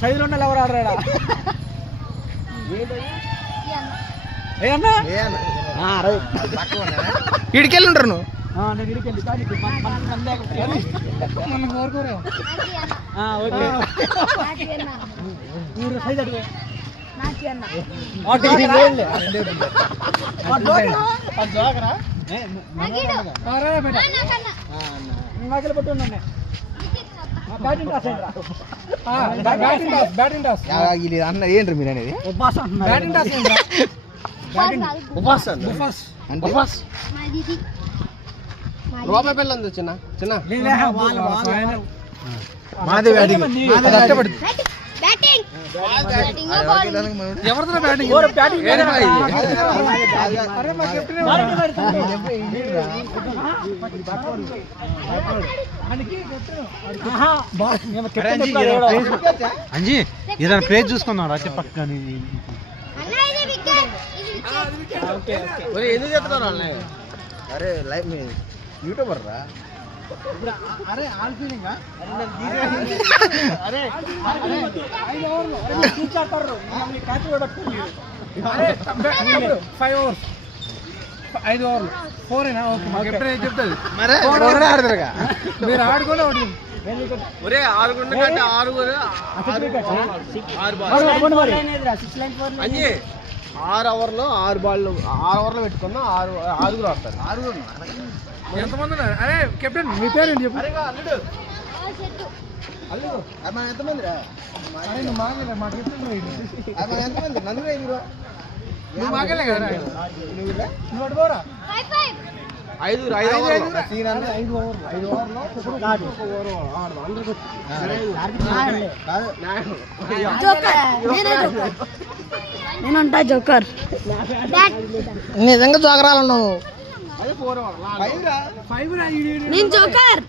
సైజులో ఉన్న ఎవరు ఆడరాడా ఏమన్నా ఇడికెళ్ళి ఉంటారు నువ్వు నేను ఇడికెళ్ళి మన కోరుకోరా ఓకే సైజ్ అడుగు అన్న ఏంటి మీరు అనేది రూపాయి పిల్ల ఉంది చిన్న చిన్న మాది ఎవరితో బ్యాటింగ్ అంజీ ఏదైనా ప్లేస్ చూసుకున్నాడు అట్టి పక్కన ఎందుకు చెప్తున్నారు అరే లైవ్ మీ యూట్యూబర్ రా అరే ఆల్ ఫీలింగ్ అరే 5 ఓవర్స్ 5 ఓవర్లు 4 ఓకే మాకు ఎప్పుడైనా చెప్తుంది మీరు ఆడుకోండి ఒకటి ఒరే 6 ఓవర్లో 6 బాళ్ళు 6 ఓవర్లో పెట్టుకున్నా 6 ఆడతారు 6 ఎంతమంది ఉన్నారు అరే కెప్టెన్ మీ పేరు ఏంటి చెప్పు ఎంతమంది రా నువ్వు మాగలే మా కెప్టెన్ ఎంతమంది నలుగురు నువ్వు మాగలే కదా నువ్వు అడుకోరా 5 నేనంటా జోకర్ నిజంగా జోకరాలన్నావు నేను జోకర్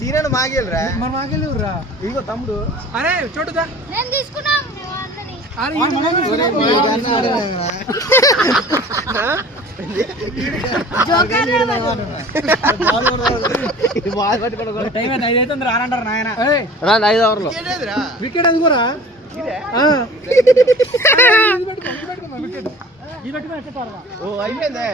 సీనను మాగిల్రా మరి మాగలేవురా ఇగో తమ్ముడు అరే చూడుదా టైం 5 అవుతుంది రానంటారు నాయన 5 ఓవర్లో వికెట్ అది కూడా అయిపోయింది